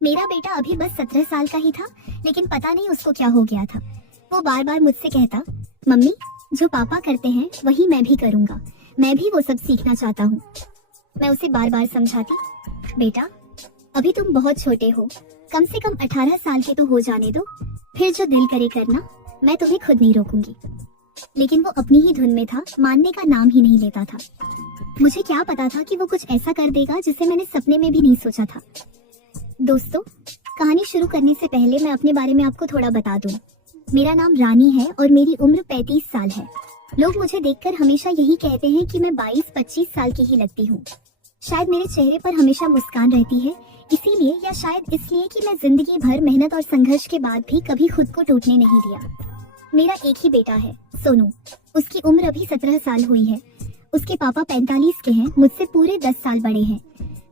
मेरा बेटा अभी बस 17 साल का ही था, लेकिन पता नहीं उसको क्या हो गया था। वो बार बार मुझसे कहता, मम्मी जो पापा करते हैं वही मैं भी करूंगा, मैं भी वो सब सीखना चाहता हूँ। मैं उसे बार बार समझाती, बेटा अभी तुम बहुत छोटे हो, कम से कम 18 साल के तो हो जाने दो, फिर जो दिल करे करना, मैं तुम्हें खुद नहीं रोकूंगी। लेकिन वो अपनी ही धुन में था, मानने का नाम ही नहीं लेता था। मुझे क्या पता था कि वो कुछ ऐसा कर देगा जिसे मैंने सपने में भी नहीं सोचा था। दोस्तों, कहानी शुरू करने से पहले मैं अपने बारे में आपको थोड़ा बता दूं। मेरा नाम रानी है और मेरी उम्र 35 साल है। लोग मुझे देखकर हमेशा यही कहते हैं कि मैं 22-25 साल की ही लगती हूँ। शायद मेरे चेहरे पर हमेशा मुस्कान रहती है, इसीलिए या शायद इसलिए कि मैं जिंदगी भर मेहनत और संघर्ष के बाद भी कभी खुद को टूटने नहीं दिया। मेरा एक ही बेटा है, सोनू। उसकी उम्र अभी 17 साल हुई है। उसके पापा 45 के हैं, मुझसे पूरे 10 साल बड़े हैं।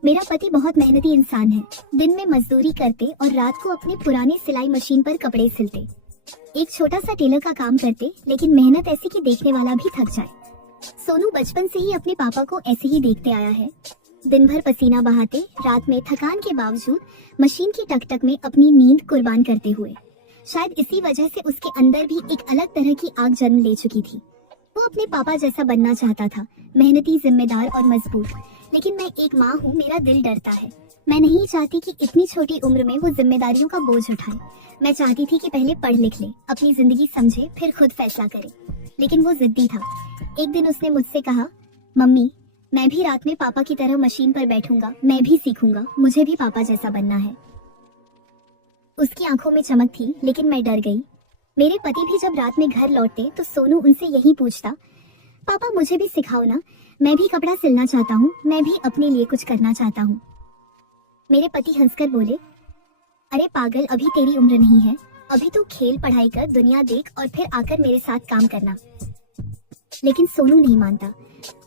मेरा पति बहुत मेहनती इंसान है, दिन में मजदूरी करते और रात को अपने पुराने सिलाई मशीन पर कपड़े सिलते। एक छोटा सा टेलर का काम करते, लेकिन मेहनत ऐसी कि देखने वाला भी थक जाए। सोनू बचपन से ही अपने पापा को ऐसे ही देखते आया है, दिन भर पसीना बहाते, रात में थकान के बावजूद मशीन की टकटक में अपनी नींद कुर्बान करते हुए। शायद इसी वजह से उसके अंदर भी एक अलग तरह की आग जन्म ले चुकी थी। वो अपने पापा जैसा बनना चाहता था, मेहनती, जिम्मेदार और मजबूत। लेकिन मैं एक माँ हूँ, मेरा दिल डरता है। मैं नहीं चाहती कि इतनी छोटी उम्र में वो जिम्मेदारियों का बोझ उठाए। मैं चाहती थी कि पहले पढ़ लिख ले, अपनी जिंदगी समझे, फिर खुद फैसला करे। लेकिन वो जिद्दी था। एक दिन उसने मुझसे कहा, मम्मी मैं भी रात में पापा की तरह मशीन पर बैठूंगा, मैं भी सीखूंगा, मुझे भी पापा जैसा बनना है। उसकी आंखों में चमक थी, लेकिन मैं डर गई। मेरे पति भी जब रात में घर लौटते तो सोनू उनसे यही पूछता, पापा मुझे भी सिखाओ ना, मैं भी कपड़ा सिलना चाहता हूँ, मैं भी अपने लिए कुछ करना चाहता हूँ। मेरे पति हंसकर बोले, अरे पागल, अभी तेरी उम्र नहीं है, अभी तो खेल पढ़ाई कर, दुनिया देख और फिर आकर मेरे साथ काम करना। लेकिन सोनू नहीं मानता।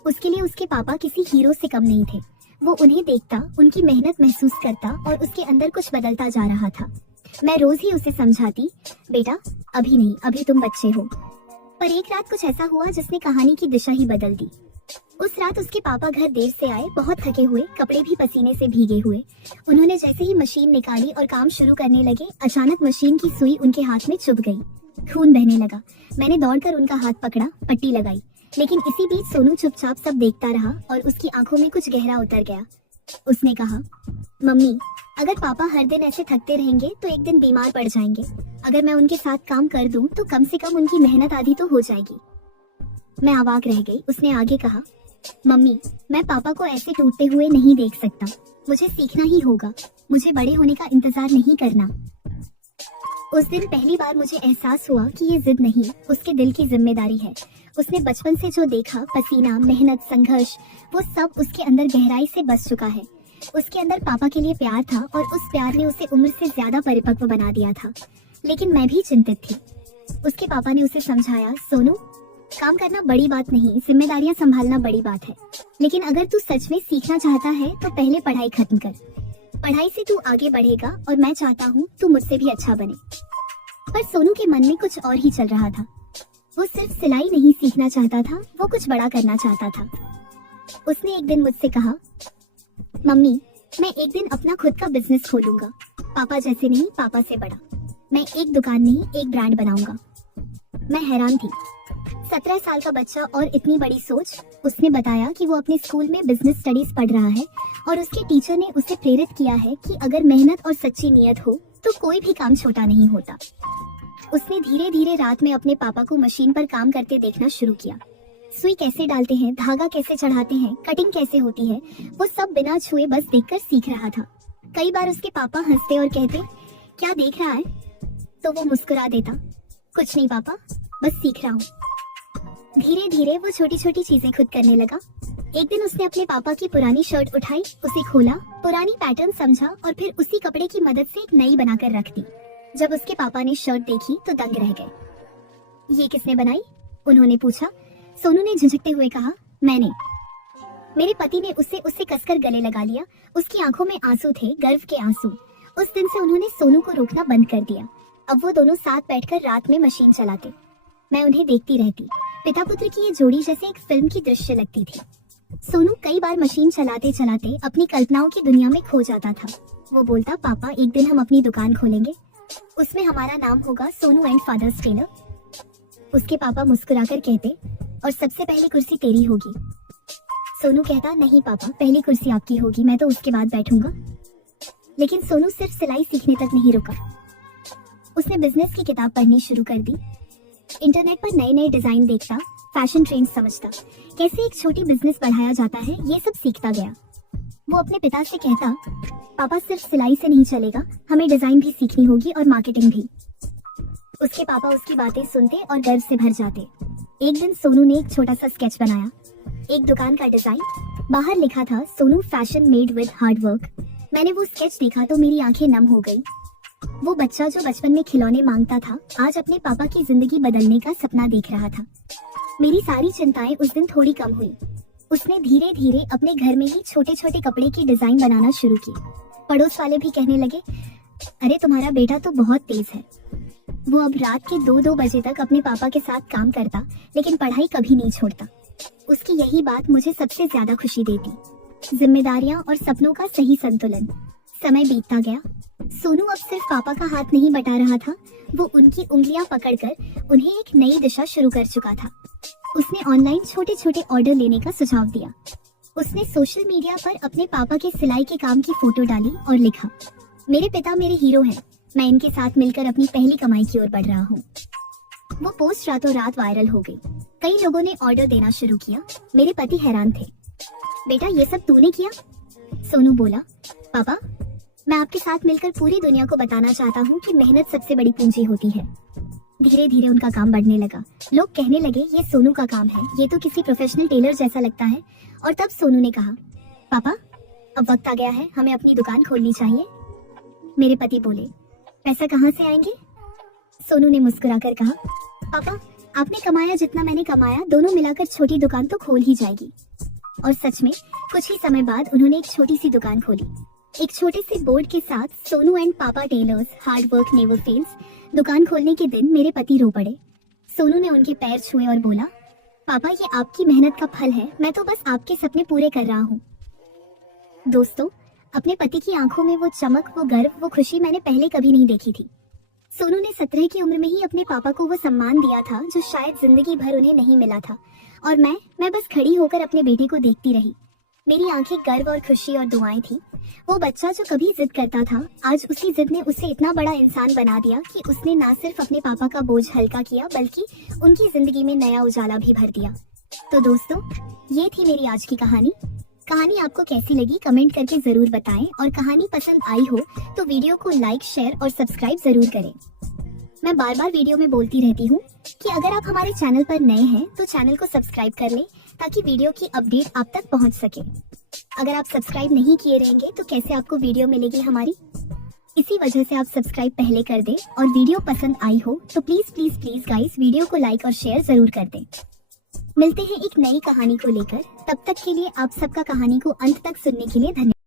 उसके लिए उसके पापा किसी हीरो से कम नहीं थे। वो उन्हें देखता, उनकी मेहनत महसूस करता और उसके अंदर कुछ बदलता जा रहा था। मैं रोज ही उसे समझाती, बेटा अभी नहीं, अभी तुम बच्चे हो। पर एक रात कुछ ऐसा हुआ जिसने कहानी की दिशा ही बदल दी। उस रात उसके पापा घर देर से आए, बहुत थके हुए, कपड़े भी पसीने से भीगे हुए। उन्होंने जैसे ही मशीन निकाली और काम शुरू करने लगे, अचानक मशीन की सुई उनके हाथ में चुभ गई। खून बहने लगा। मैंने दौड़कर उनका हाथ पकड़ा, पट्टी लगाई। लेकिन इसी बीच सोनू चुपचाप सब देखता रहा और उसकी आंखों में कुछ गहरा उतर गया। उसने कहा, मम्मी अगर पापा हर दिन ऐसे थकते रहेंगे तो एक दिन बीमार पड़ जाएंगे। अगर मैं उनके साथ काम कर दूं तो कम से कम उनकी मेहनत आधी तो हो जाएगी। मैं अवाक रह गई। उसने आगे कहा, मम्मी मैं पापा को ऐसे टूटते हुए नहीं देख सकता, मुझे सीखना ही होगा, मुझे बड़े होने का इंतजार नहीं करना। उस दिन पहली बार मुझे एहसास हुआ कि ये जिद नहीं, उसके दिल की जिम्मेदारी है। उसने बचपन से जो देखा, पसीना, मेहनत, संघर्ष, वो सब उसके अंदर गहराई से बस चुका है। उसके अंदर पापा के लिए प्यार था और उस प्यार ने उसे उम्र से ज्यादा परिपक्व बना दिया था। लेकिन मैं भी चिंतित थी। उसके पापा ने उसे समझाया, सोनू काम करना बड़ी बात नहीं, जिम्मेदारियां संभालना बड़ी बात है। लेकिन अगर तू सच में सीखना चाहता है तो पहले पढ़ाई खत्म कर। पढ़ाई से तू आगे बढ़ेगा और मैं चाहता हूँ तू मुझसे भी अच्छा बने। पर सोनू के मन में कुछ और ही चल रहा था। वो सिर्फ सिलाई नहीं सीखना चाहता था, वो कुछ बड़ा करना चाहता था। उसने एक दिन मुझसे कहा, मम्मी मैं एक दिन अपना खुद का बिजनेस खोलूंगा, पापा जैसे नहीं, पापा से बड़ा। मैं एक दुकान नहीं, एक ब्रांड बनाऊंगा। मैं हैरान थी। 17 साल का बच्चा और इतनी बड़ी सोच। उसने बताया कि वो अपने स्कूल में बिजनेस स्टडीज पढ़ रहा है और उसके टीचर ने उसे प्रेरित किया है कि अगर मेहनत और सच्ची नीयत हो तो कोई भी काम छोटा नहीं होता। उसने धीरे धीरे रात में अपने पापा को मशीन पर काम करते देखना शुरू किया। सुई कैसे डालते हैं, धागा कैसे चढ़ाते हैं, कटिंग कैसे होती है, वो सब बिना छुए बस देखकर सीख रहा था। कई बार उसके पापा हंसते और कहते, क्या देख रहा है? तो वो मुस्कुरा देता, कुछ नहीं पापा, बस सीख रहा हूँ। धीरे धीरे वो छोटी छोटी चीजें खुद करने लगा। एक दिन उसने अपने पापा की पुरानी शर्ट उठाई, उसे खोला, पुरानी पैटर्न समझा और फिर उसी कपड़े की मदद से एक नई बनाकर रख दी। जब उसके पापा ने शर्ट देखी तो दंग रह गए। ये किसने बनाई? उन्होंने पूछा। सोनू ने झिझकते हुए कहा, मैंने। मेरे पति ने उससे कसकर गले लगा लिया। उसकी आंखों में आंसू थे, गर्व के आंसू। उस दिन से उन्होंने सोनू को रोकना बंद कर दिया। अब वो दोनों साथ बैठकर रात में मशीन चलाते। मैं उन्हें देखती रहती। पिता पुत्र की ये जोड़ी जैसे एक फिल्म की दृश्य लगती थी। सोनू कई बार मशीन चलाते चलाते अपनी कल्पनाओं की दुनिया में खो जाता था। वो बोलता, पापा एक दिन हम अपनी दुकान खोलेंगे, उसमें हमारा नाम होगा सोनू एंड फादर्स टेलर। उसके पापा मुस्कुराकर कहते, और सबसे पहली कुर्सी तेरी होगी। सोनू कहता, नहीं पापा, पहली कुर्सी आपकी होगी, मैं तो उसके बाद बैठूंगा। लेकिन सोनू सिर्फ सिलाई सीखने तक नहीं रुका। उसने बिजनेस की किताब पढ़नी शुरू कर दी। इंटरनेट पर नए नए डिजाइन देखता, फैशन ट्रेंड्स समझता, कैसे एक छोटी बिजनेस बढ़ाया जाता है, ये सब सीखता गया। वो अपने पिता से कहता, पापा सिर्फ सिलाई से नहीं चलेगा, हमें डिजाइन भी सीखनी होगी और मार्केटिंग भी। उसके पापा उसकी बातें सुनते और गर्व से भर जाते। एक दिन सोनू ने एक छोटा सा स्केच बनाया, एक दुकान का डिजाइन। बाहर लिखा था, Sonu fashion made with hard work. मैंने वो स्केच देखा तो मेरी आंखें नम हो गई। वो बच्चा जो बचपन में खिलौने मांगता था, आज अपने पापा की जिंदगी बदलने का सपना देख रहा था। मेरी सारी चिंताएं उस दिन थोड़ी कम हुई। उसने धीरे धीरे अपने घर में ही छोटे छोटे कपड़े की डिजाइन बनाना शुरू की। पड़ोस वाले भी कहने लगे, अरे तुम्हारा बेटा तो बहुत तेज है। वो अब रात के 2-2 बजे तक अपने पापा के साथ काम करता, लेकिन पढ़ाई कभी नहीं छोड़ता। उसकी यही बात मुझे सबसे ज्यादा खुशी देती, जिम्मेदारियां और सपनों का सही संतुलन। समय बीतता गया। सोनू अब सिर्फ पापा का हाथ नहीं बटा रहा था, वो उनकी उंगलियां पकड़कर उन्हें एक नई दिशा शुरू कर चुका था। उसने ऑनलाइन छोटे छोटे ऑर्डर लेने का सुझाव दिया। उसने सोशल मीडिया पर अपने पापा के सिलाई के काम की फोटो डाली और लिखा, मेरे पिता मेरे हीरो हैं, मैं इनके साथ मिलकर अपनी पहली कमाई की ओर बढ़ रहा हूँ। वो पोस्ट रातों रात वायरल हो गई। कई लोगों ने ऑर्डर देना शुरू किया। मेरे पति हैरान थे, बेटा ये सब तूने किया? सोनू बोला, पापा मैं आपके साथ मिलकर पूरी दुनिया को बताना चाहता हूँ कि मेहनत सबसे बड़ी पूंजी होती है। धीरे धीरे उनका काम बढ़ने लगा। लोग कहने लगे, ये सोनू का काम है, ये तो किसी प्रोफेशनल टेलर जैसा लगता है। और तब सोनू ने कहा, पापा अब वक्त आ गया है, हमें अपनी दुकान खोलनी चाहिए। मेरे पति बोले, पैसा कहाँ से आएंगे? सोनू ने मुस्कुराकर कहा, पापा आपने कमाया जितना मैंने कमाया, दोनों मिलाकर छोटी दुकान तो खोल ही जाएगी। और सच में कुछ ही समय बाद उन्होंने एक छोटी सी दुकान खोली। एक छोटे से बोर्ड के साथ, Sonu and Papa Tailors, hard work never fails. दुकान खोलने के दिन मेरे पति रो पड़े। सोनू ने उनके पैर छुए और बोला, पापा ये आपकी मेहनत का फल है, मैं तो बस आपके सपने पूरे कर रहा हूँ। दोस्तों, अपने पति की आंखों में वो चमक, वो गर्व, वो खुशी मैंने पहले कभी नहीं देखी थी। सोनू ने 17 की उम्र में ही अपने पापा को वो सम्मान दिया था जो शायद जिंदगी भर उन्हें नहीं मिला था। और मैं बस खड़ी होकर अपने बेटे को देखती रही। मेरी आंखें गर्व और खुशी और दुआएं थी। वो बच्चा जो कभी जिद करता था, आज उसी जिद ने उसे इतना बड़ा इंसान बना दिया कि उसने ना सिर्फ अपने पापा का बोझ हल्का किया, बल्कि उनकी जिंदगी में नया उजाला भी भर दिया। तो दोस्तों, ये थी मेरी आज की कहानी। कहानी आपको कैसी लगी कमेंट करके जरूर बताएं, और कहानी पसंद आई हो तो वीडियो को लाइक, शेयर और सब्सक्राइब जरूर करें। मैं बार बार वीडियो में बोलती रहती हूँ कि अगर आप हमारे चैनल पर नए हैं तो चैनल को सब्सक्राइब कर लें, ताकि वीडियो की अपडेट आप तक पहुँच सके। अगर आप सब्सक्राइब नहीं किए रहेंगे तो कैसे आपको वीडियो मिलेगी हमारी? इसी वजह से आप सब्सक्राइब पहले कर दें, और वीडियो पसंद आई हो तो please please please guys video को लाइक और शेयर जरूर कर दें। मिलते हैं एक नई कहानी को लेकर। तब तक के लिए आप सबका कहानी को अंत तक सुनने के लिए धन्यवाद।